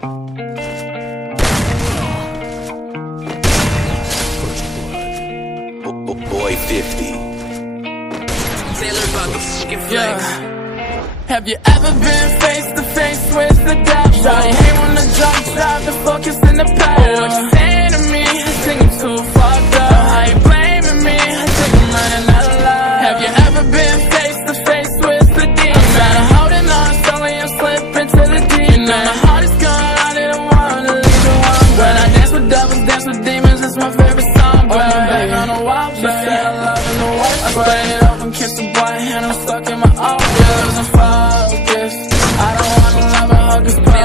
Boy 50. Taylor about the fucking flex. Have you ever been face to face with the devil? Shawty hate when the drunk drive, the focus in the pedal. What you saying to me? I think I'm too fucked up. How you blaming me? I think I'm running out of love. Have you ever been face to face with the demon? I'm trying to hold it on, slowly I'm slipping to the deep. You know my heart is gone, I didn't wanna leave you on. When I dance with devils, dance with demons, it's my favorite song. But I'm back on the wall, she said I love in the worst. I split it open, kiss the boy, and I'm stuck in my own feels and focused. I don't wanna love her, hug this focus.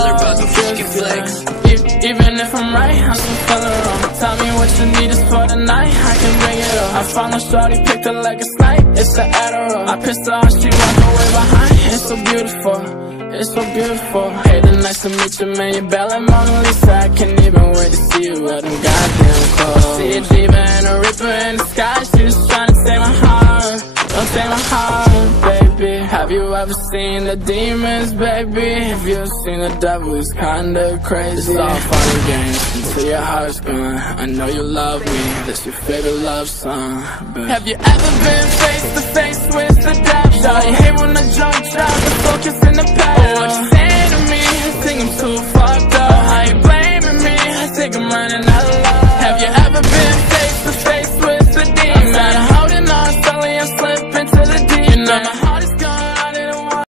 Even if I'm right, I'm still feeling wrong. Tell me what you need is for the night, I can bring it up. I found a shorty, picked her like a snipe, it's the Adderall. I pissed her off, she walked away behind, it's so beautiful. It's so beautiful. Hey, nice to meet you, man. You're bad like Mona Lisa. I can't even wait to see you at them goddamn clothes. See a diva and a ripper in the sky. She just trying to take my heart. Don't take my heart, baby. Have you ever seen the demons, baby? Have you seen the devil? He's kinda crazy. It's all fun and games until your heart's gone. I know you love me. That's your favorite love song. But have you ever been face to face with the devil? Shawty hate when the drunk drive, the focus in the pedal. What you saying to me? I think I'm too fucked up.